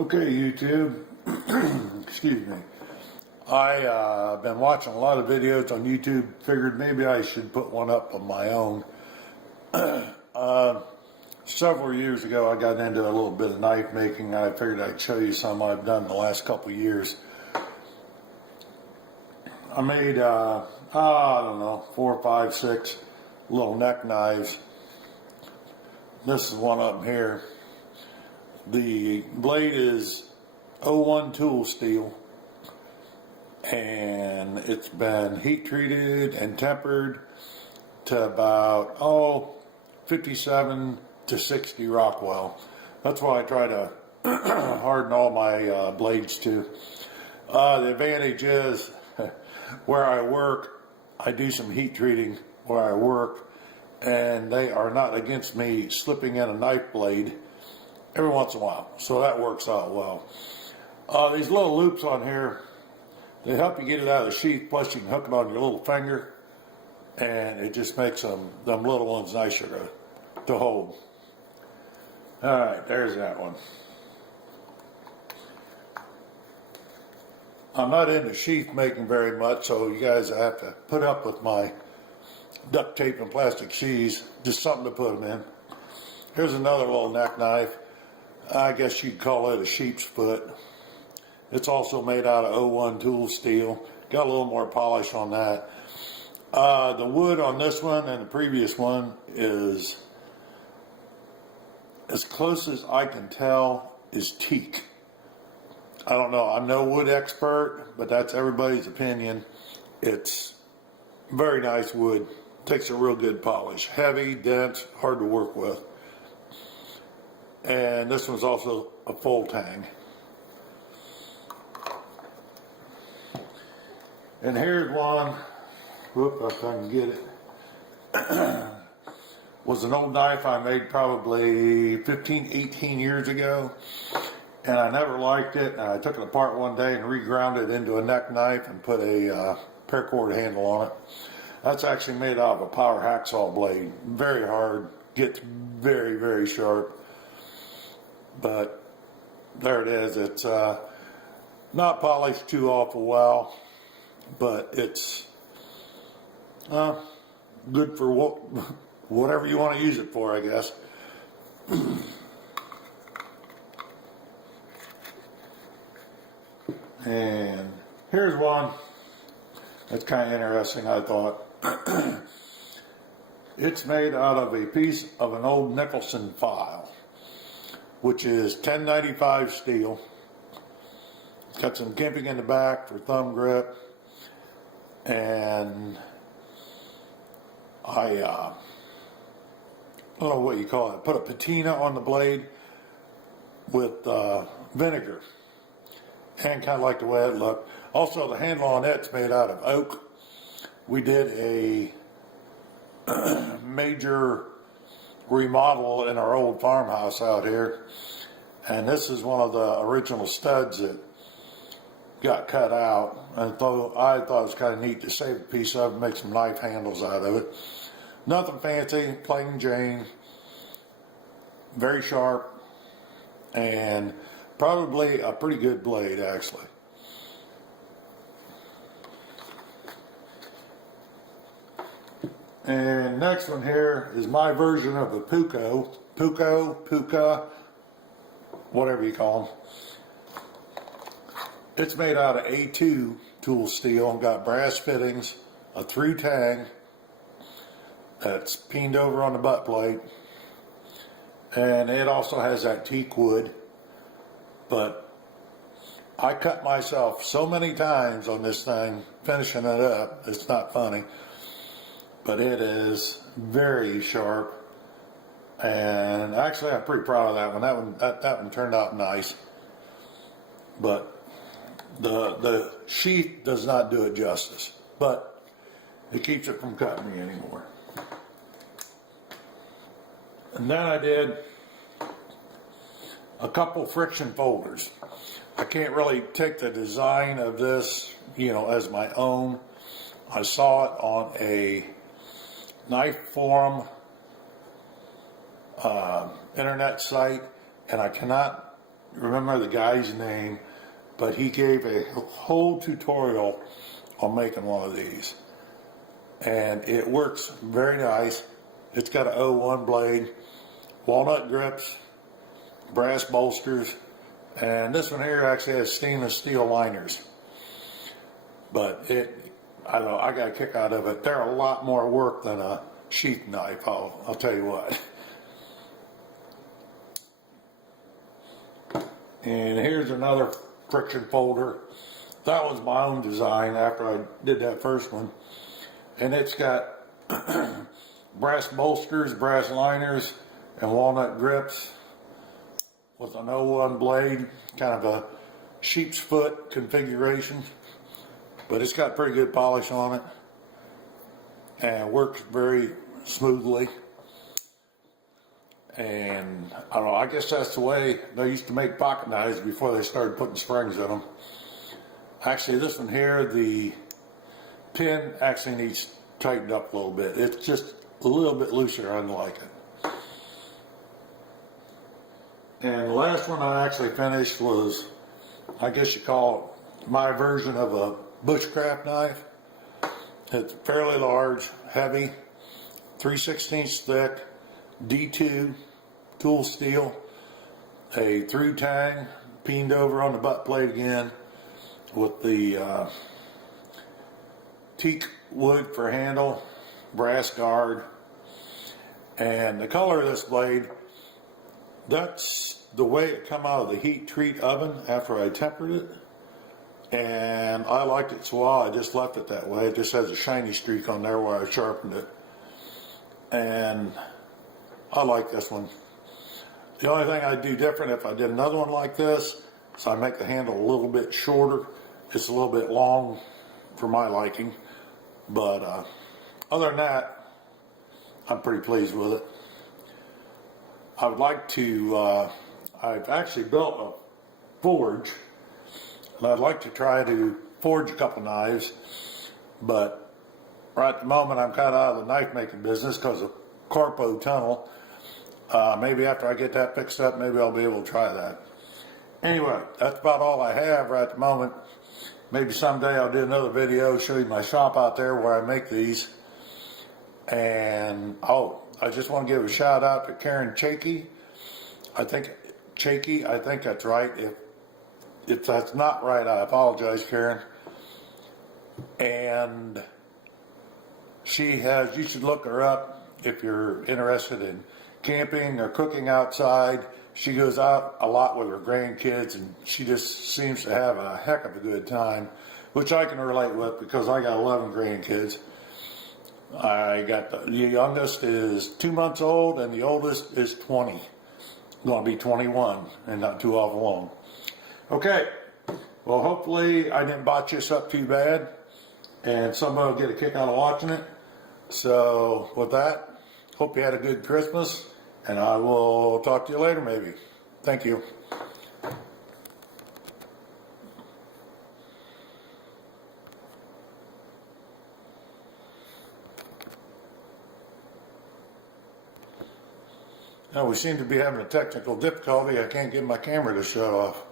Okay, YouTube. Excuse me. I've been watching a lot of videos on YouTube. Figured maybe I should put one up of my own. Several years ago, I got into a little bit of knife making. I figured I'd show you some I've done the last couple of years. I made, I don't know, 4, 5, 6 little neck knives. This is one of them here. The blade is 01 tool steel, and it's been heat treated and tempered to about 57 to 60 Rockwell. That's why I try to harden all my blades to. The advantage is where I work, I do some heat treating where I work, and they are not against me slipping in a knife blade every once in a while, so that works out well. These little loops on here, they help you get it out of the sheath, plus you can hook it on your little finger, and it just makes them little ones nicer to hold. Alright, there's that one. I'm not into sheath making very much, so you guys have to put up with my duct tape and plastic sheaths, just something to put them in. Here's another little neck knife. I guess you'd call it a sheep's foot. It's also made out of 01 tool steel. Got a little more polish on that. The wood on this one and the previous one is, as close as I can tell, is teak. I don't know, I'm no wood expert, but that's everybody's opinion. It's very nice wood. Takes a real good polish. Heavy, dense, hard to work with. And this one's also a full tang. And here's one, whoop, if I can get it, was an old knife I made probably 15, 18 years ago, and I never liked it, and I took it apart one day and reground it into a neck knife and put a paracord handle on it. That's actually made out of a power hacksaw blade. Very hard, gets very, very sharp. But there it is. It's not polished too awful well, but it's good for whatever you want to use it for, I guess. And here's one that's kind of interesting, I thought. It's made out of a piece of an old Nicholson file, which is 1095 steel. It's got some gimping in the back for thumb grip, and I don't know what you call it. Put a patina on the blade with vinegar, and kind of like the way it looked. Also, the handle on it's made out of oak. We did a major remodel in our old farmhouse out here, and this is one of the original studs that got cut out, and I thought it was kind of neat to save a piece of it and make some knife handles out of it. Nothing fancy, plain Jane, very sharp, and probably a pretty good blade, actually. And next one here is my version of a puka, whatever you call them. It's made out of A2 tool steel, got brass fittings, a 3 tang that's peened over on the butt plate, and it also has that teak wood. But I cut myself so many times on this thing finishing it up, it's not funny. But it is very sharp, and actually I'm pretty proud of that one. That one turned out nice, but the sheath does not do it justice, but it keeps it from cutting me anymore. And then I did a couple friction folders. I can't really take the design of this, as my own. I saw it on a knife forum internet site, and I cannot remember the guy's name, but he gave a whole tutorial on making one of these. And it works very nice. It's got an 01 blade, walnut grips, brass bolsters, and this one here actually has stainless steel liners. But I don't know, I got a kick out of it. They're a lot more work than a sheath knife, I'll tell you what. And here's another friction folder. That was my own design after I did that first one. And it's got brass bolsters, brass liners, and walnut grips with an 01 blade, kind of a sheep's foot configuration. But it's got pretty good polish on it and works very smoothly. And I don't know, I guess that's the way they used to make pocket knives before they started putting springs in them. Actually, this one here, the pin actually needs tightened up a little bit. It's just a little bit looser, I like it. And the last one I actually finished was, I guess you call it my version of a Bushcraft knife. It's fairly large, heavy, 3/16 thick, D2 tool steel, a through tang peened over on the butt plate again with the teak wood for handle, brass guard, and the color of this blade, that's the way it come out of the heat treat oven after I tempered it. And I liked it so well, I just left it that way. It just has a shiny streak on there where I sharpened it. And I like this one. The only thing I'd do different if I did another one like this is I make the handle a little bit shorter. It's a little bit long for my liking. But other than that, I'm pretty pleased with it. I would like to, I've actually built a forge. And I'd like to try to forge a couple knives, but right at the moment I'm kind of out of the knife making business because of Carpo tunnel. Maybe after I get that fixed up, maybe I'll be able to try that. Anyway, that's about all I have right at the moment. Maybe someday I'll do another video, show you my shop out there where I make these. And I just want to give a shout out to Karen Chakey. I think that's right. If that's not right, I apologize, Karen. And you should look her up if you're interested in camping or cooking outside. She goes out a lot with her grandkids, and she just seems to have a heck of a good time, which I can relate with because I got 11 grandkids. I got the youngest is 2 months old, and the oldest is 20. Going to be 21, and not too awful long. Okay, well, hopefully I didn't botch this up too bad, and somebody will get a kick out of watching it. So with that, hope you had a good Christmas, and I will talk to you later maybe. Thank you. Now we seem to be having a technical difficulty. I can't get my camera to shut off.